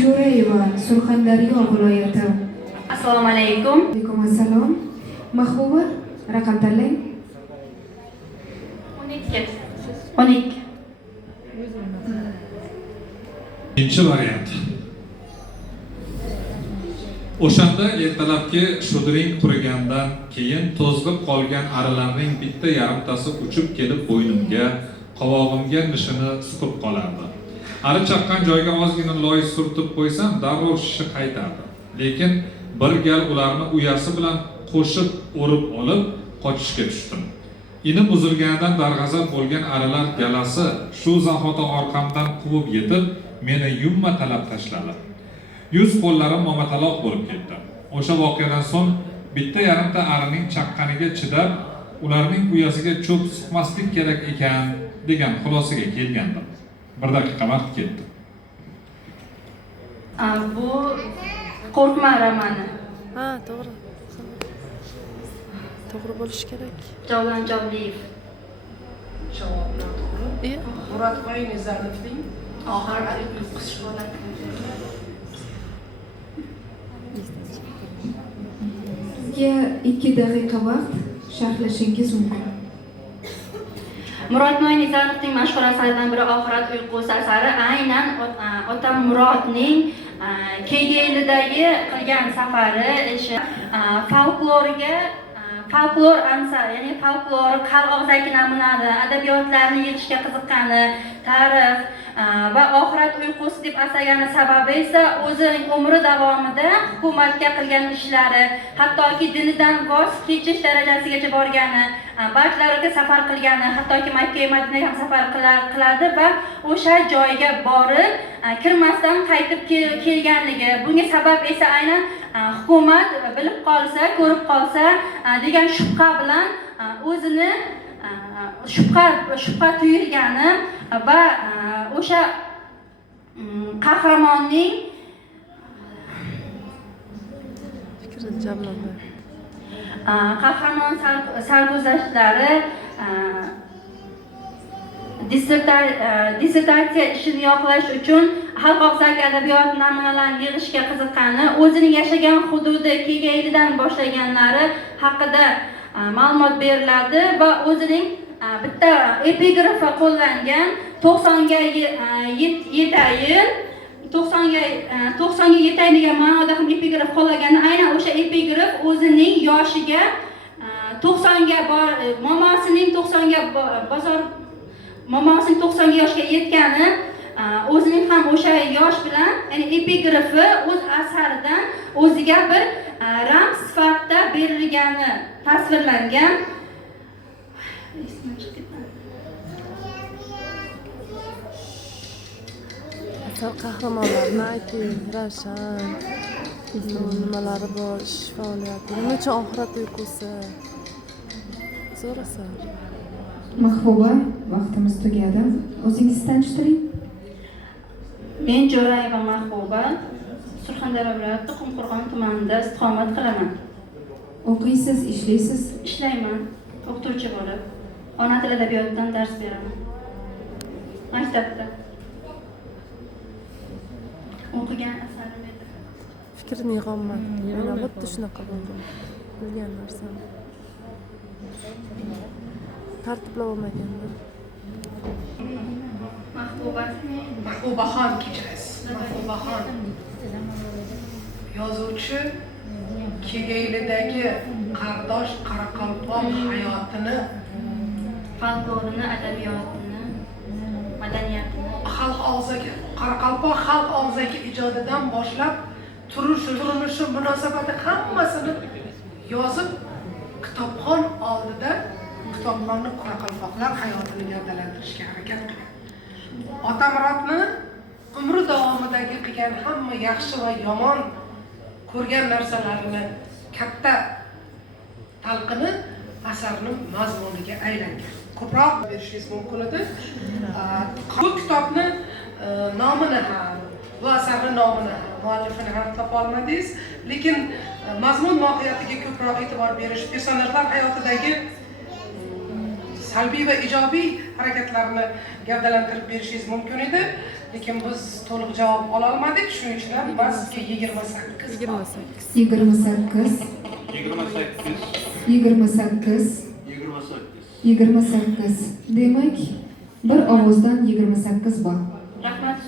Jo'rayeva, Surxondaryo viloyati. Assalomu alaykum. Alaykum assalom. Mahbuba, raqam tanlang. 12. Birinchi variant. O'shanda ertalabki shudring qurigandan keyin to'zg'ib qolgan arilarning bitta yarimtasi uchib kelib bo'ynimga, qovog'imga nishini siqib qolardi. Ari chaqqan joyga ozgina loy surtib qo'ysam, darrov shishi qaytardi. Lekin bir gal ularni uyasi bilan qo'shib o'rib olib qochishga tushdim. Inim uzilganidan darg'azab bo'lgan arilar galasi shu zahoti orqamdan quvib yetib, meni yumma talab tashladi. Yuz qo'llarim momataloq bo'lib ketdi. O'sha voqeadan so'ng bitta yarimta arining chaqqaniga chidab, ularning uyasiga cho'p suqmaslik kerak ekan degan xulosaga kelgandim. 1 daqiqa vaqt ketdi. Bu qo'rqma romani. Ha, to'g'ri. To'g'ri bo'lishi kerak. Javlon Javliyev. Javoblar to'g'ri. Murodboy Nizamovning oxirgi uyqusi bo'ladi. 2 daqiqa vaqt sharhlashingiz mumkin. Murodboy Nizamovning mashhur asaridan biri Oxirat uyqusi asari aynan otam Murodning Kegeyldagi qilgan safari ishi folklor ansar, ya'ni folklor, qal'og'zaki namunali adabiyotlarni yig'ishga qiziqqani, tarix va oxirat uyqusi deb atagani sababi esa o'zining umri davomida hukumatga qilgan ishlari, hattoki dinidan voz kechish darajasigacha borgani, ba'zilariga safar qilgani, hattoki Makka va Madinaga ham safar qiladi va o'sha joyga borib kirmasdan qaytib kelganligi. Bunga sabab esa aynan hukumat bilib qolsa, ko'rib qolsa degan shubha bilan o'zini shubha tuyulgani va o'sha qahramonning Fikrini jamlamayman. qahramon sarguzashtlari dissertatsiya ishini yoqlash uchun xalq og'zaki adabiyot namunalarini yig'ishga qiziqqani, o'zining yashagan hududi Kegeylidan boshlaganlari haqida ma'lumot beriladi va o'zining bitta epigrafi qo'llangan 90ga yetayin 90ga yetayin degan ma'noda ham epigraf qo'llagan. Aynan o'sha epigraf o'zining yoshiga 90ga momasining 90 yoshga yetgani, o'zining ham o'sha yosh bilan, ya'ni epigrafi o'z asaridan o'ziga bir ramz sifatida berilgani tasvirlangan. Asal qahramonlarni ayting, Ravshan. Nimalari bor, ish faoliyati. Nima uchun oxirat uyqusi? So'rasa. Mahbuba, vaqtimiz tugadi. O'zingizni tanishtiring. Men Jo'rayeva Mahbuba, Surxondaryo viloyati Qumqo'rg'on tumanida istiqomat qilaman. O'qiysiz, ishlaysiz? Ishlayman, o'qituvchi bo'lib. Ona tili adabiyotidan dars beraman. Maktabda. O'qigan asarim edi. Fikrini yig'olmadim. Mana xuddi shunaqa bo'ldi. Bilgan narsam. Tartiblab olmagandim. Mahbubaxon kechirasiz. Mahbubaxon yozuvchi Kegeylidagi qardosh Qoraqalpoq hayotini, folklorini, adabiyotini, madaniyatini, Qoraqalpoq xalq og'zaki ijodidan boshlab turmushi, munosabati hammasini yozib kitobxon oldida kitobxonni qoraqalpoqlar hayotini gavdalantirishga harakat qilgan. Otamurodni umri davomidagi qilgan hamma yaxshi va yomon ko'rgan narsalarini katta talqini asarning mazmuniga aylangan. Ko'proq berishingiz mumkin edi. Bu kitobni nomini ham, bu asarning nomini ham, muallifini ham topa olmadingiz, lekin mazmun mohiyatiga ko'proq e'tibor berish, personajlar hayotidagi salbiy va ijobiy harakatlarni gavdalantirib berishingiz mumkin edi, lekin biz to'liq javob ola olmadik. Shuning uchun ham sizga 28. 28. 28. 28. 28. Demak, bir ovozdan 28 bor. Rahmat.